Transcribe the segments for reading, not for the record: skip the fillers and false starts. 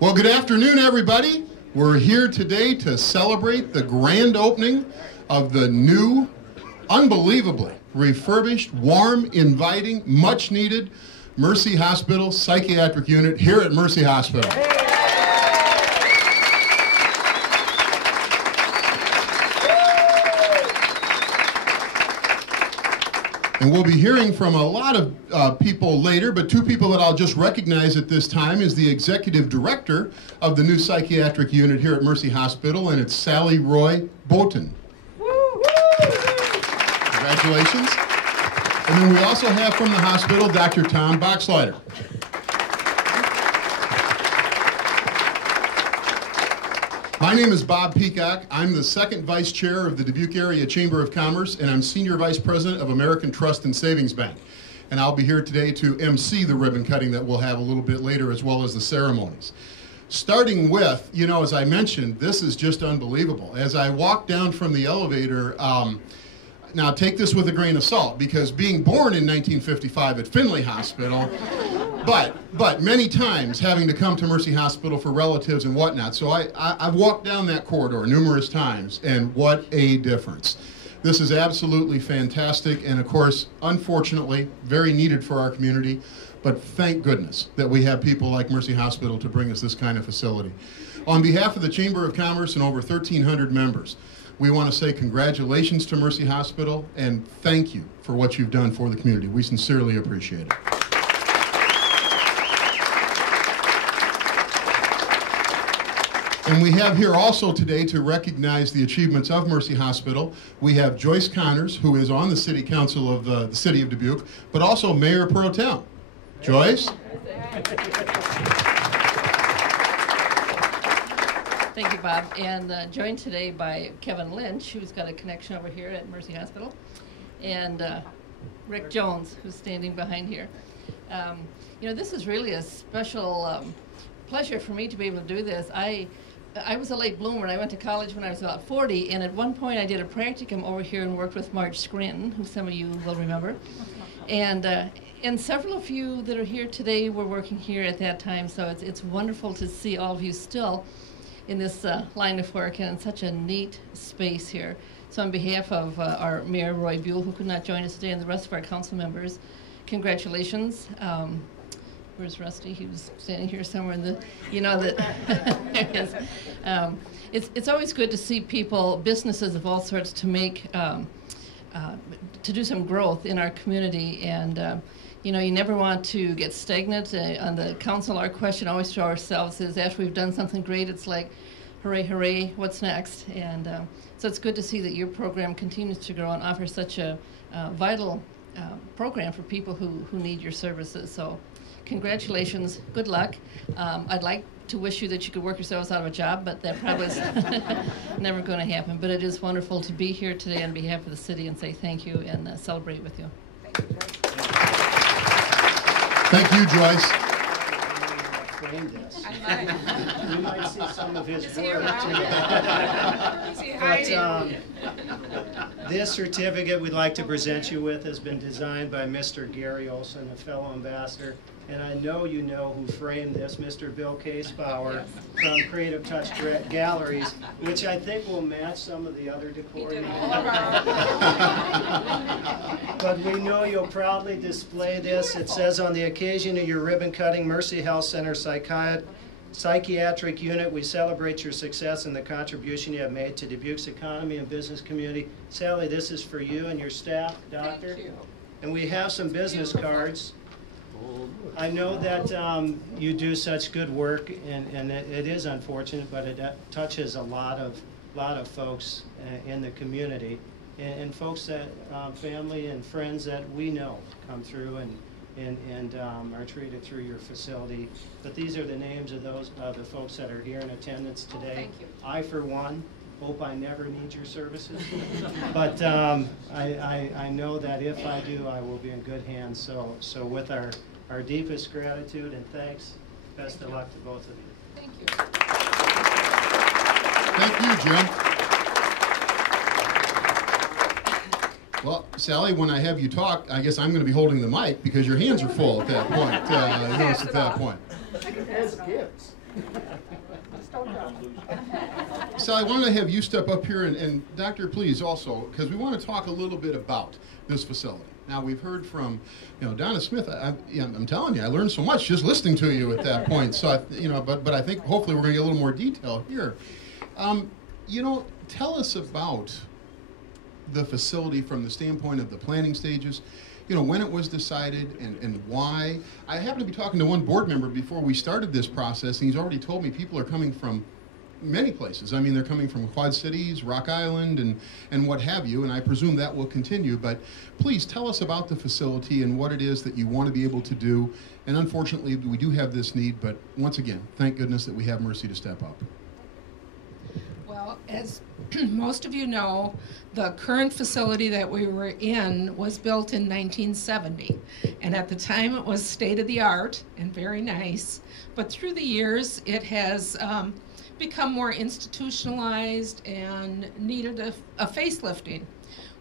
Well, good afternoon, everybody. We're here today to celebrate the grand opening of the new, unbelievably refurbished, warm, inviting, much-needed Mercy Hospital Psychiatric Unit here at Mercy Hospital. And we'll be hearing from a lot of people later, but two people that I'll just recognize at this time is the executive director of the new psychiatric unit here at Mercy Hospital, and it's Sally Roy Boughton. Congratulations. And then we also have from the hospital, Dr. Tom Boxleiter. My name is Bob Peacock. I'm the second vice chair of the Dubuque Area Chamber of Commerce, and I'm senior vice president of American Trust and Savings Bank. And I'll be here today to MC the ribbon cutting that we'll have a little bit later, as well as the ceremonies. Starting with, you know, as I mentioned, this is just unbelievable. As I walked down from the elevator, now take this with a grain of salt, because being born in 1955 at Finley Hospital, but many times having to come to Mercy Hospital for relatives and whatnot. So I've walked down that corridor numerous times, and what a difference. This is absolutely fantastic, and of course, unfortunately, very needed for our community, but thank goodness that we have people like Mercy Hospital to bring us this kind of facility. On behalf of the Chamber of Commerce and over 1,300 members, we want to say congratulations to Mercy Hospital and thank you for what you've done for the community. We sincerely appreciate it. And we have here also today to recognize the achievements of Mercy Hospital. We have Joyce Connors, who is on the City Council of the City of Dubuque, but also Mayor Pro Tem. Joyce? Thank you, Bob. And joined today by Kevin Lynch, who's got a connection over here at Mercy Hospital, and Rick Jones, who's standing behind here. You know, this is really a special pleasure for me to be able to do this. I was a late bloomer, and I went to college when I was about 40, and at one point I did a practicum over here and worked with Marge Scranton, who some of you will remember. And several of you that are here today were working here at that time, so it's wonderful to see all of you still in this line of work and in such a neat space here. So on behalf of our Mayor Roy Buell, who could not join us today, and the rest of our council members, congratulations. Where's Rusty? He was standing here somewhere in the, you know, that there he is. It's always good to see people, businesses of all sorts, to make, to do some growth in our community. And you know, you never want to get stagnant. On the council, our question always to ourselves is, after we've done something great, it's like, hooray, hooray, what's next? And so it's good to see that your program continues to grow and offer such a vital program for people who need your services. So congratulations, good luck. I'd like to wish you that you could work yourselves out of a job, but that probably is never going to happen. But it is wonderful to be here today on behalf of the city and say thank you and celebrate with you. Thank you, Joyce. Thank you, Joyce. Framed this. I might. You might see some of his Is he work around? too. Is he hiding? This certificate we'd like to present you with has been designed by Mr. Gary Olson, a fellow ambassador. And I know you know who framed this, Mr. Bill Casebauer from Creative Touch Galleries, which I think will match some of the other decor. He did all of our. But we know you'll proudly display this. It says, on the occasion of your ribbon cutting, Mercy Health Center Psychiatric Unit, we celebrate your success and the contribution you have made to Dubuque's economy and business community. Sally, this is for you and your staff, doctor. Thank you. And we have some business cards. I know that you do such good work, and it is unfortunate, but it touches a lot of folks in the community, and folks that family and friends that we know come through and are treated through your facility. But these are the names of those the folks that are here in attendance today. Thank you. I, for one, hope I never need your services, but I know that if I do, I will be in good hands. So with our deepest gratitude and thanks, best of luck to both of you. Thank you. Thank you, Jim. Well, Sally, when I have you talk, I guess I'm going to be holding the mic because your hands are full at that point. Notice at that point. As gifts. Sally, I wanted to have you step up here, and Doctor, please also, because we want to talk a little bit about this facility. Now, we've heard from, Donna Smith. I'm telling you, I learned so much just listening to you at that point. So, but I think hopefully we're going to get a little more detail here. Tell us about the facility from the standpoint of the planning stages. When it was decided and why. I happened to be talking to one board member before we started this process, and he's already told me people are coming from many places. I mean, they're coming from Quad Cities, Rock Island, and what have you, and I presume that will continue. But please tell us about the facility and what it is that you want to be able to do. And unfortunately, we do have this need, but once again, thank goodness that we have Mercy to step up. Well, as most of you know, the current facility that we were in was built in 1970. And at the time, it was state-of-the-art and very nice. But through the years, it has become more institutionalized and needed a facelifting.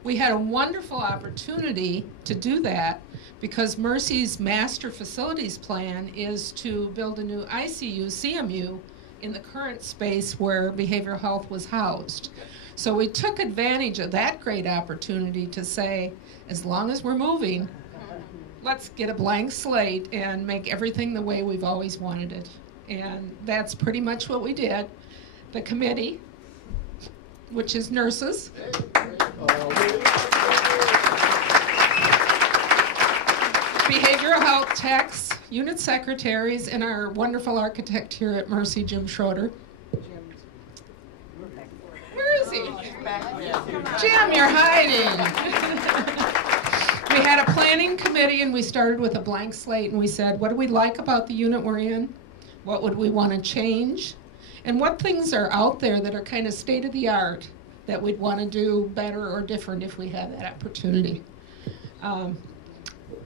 We had a wonderful opportunity to do that because Mercy's master facilities plan is to build a new ICU, CMU, in the current space where behavioral health was housed. So we took advantage of that great opportunity to say, as long as we're moving, let's get a blank slate and make everything the way we've always wanted it. And that's pretty much what we did. The committee, which is nurses, behavioral health techs, unit secretaries, and our wonderful architect here at Mercy, Jim Schroeder. Where is he? Jim, you're hiding. We had a planning committee, and we started with a blank slate, and we said, what do we like about the unit we're in? What would we want to change? And what things are out there that are kind of state-of-the-art that we'd want to do better or different if we had that opportunity? I'm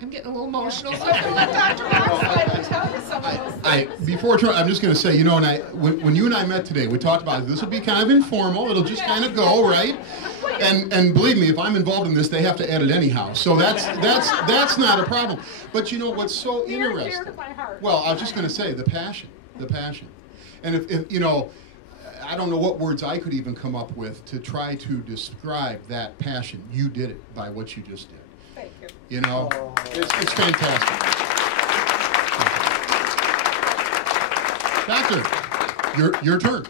getting a little emotional, so I'm going to let Dr. Rockslide tell you some of those things. Before I'm just going to say, when you and I met today, we talked about this will be kind of informal. It'll just kind of go, right? And believe me, if I'm involved in this, they have to edit anyhow. So that's not a problem. But what's so interesting? Dear to my heart. Well, I was just going to say the passion. And if I don't know what words I could even come up with to try to describe that passion. You did it by what you just did. Thank you. It's fantastic. Doctor, your turn.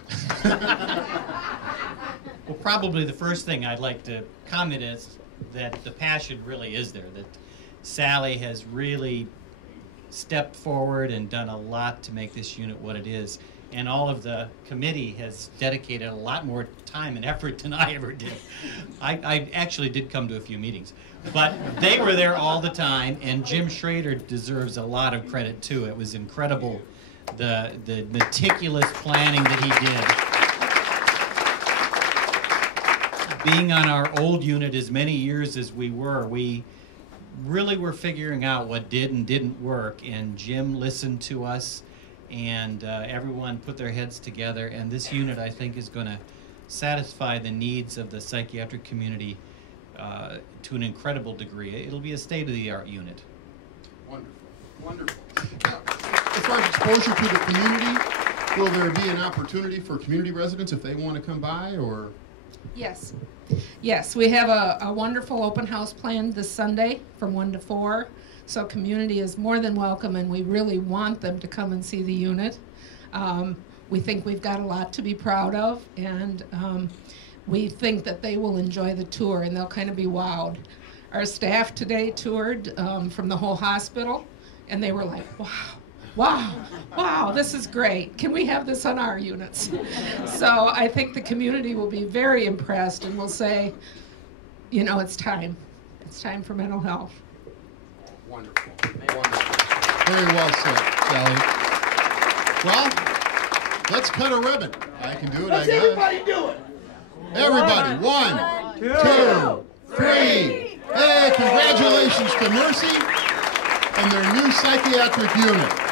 Well, probably the first thing I'd like to comment is that the passion really is there, that Sally has really stepped forward and done a lot to make this unit what it is. And all of the committee has dedicated a lot more time and effort than I ever did. I actually did come to a few meetings, but they were there all the time, and Jim Schrader deserves a lot of credit too. It was incredible, the meticulous planning that he did. Being on our old unit as many years as we really were figuring out what did and didn't work, and Jim listened to us, and everyone put their heads together, and this unit, I think, is going to satisfy the needs of the psychiatric community to an incredible degree. It'll be a state-of-the-art unit. Wonderful. As far as exposure to the community, will there be an opportunity for community residents if they want to come by, or? Yes. Yes, we have a wonderful open house planned this Sunday from 1 to 4. So community is more than welcome, and we really want them to come and see the unit. We think we've got a lot to be proud of, and we think that they will enjoy the tour, and they'll kind of be wowed. Our staff today toured from the whole hospital, and they were like, wow, this is great. Can we have this on our units? So I think the community will be very impressed and will say, it's time. It's time for mental health. Wonderful. Very well said, Sally. Well, let's cut a ribbon. I can do it. Let's everybody do it. Everybody. 1, 2, 3. Hey, congratulations to Mercy and their new psychiatric unit.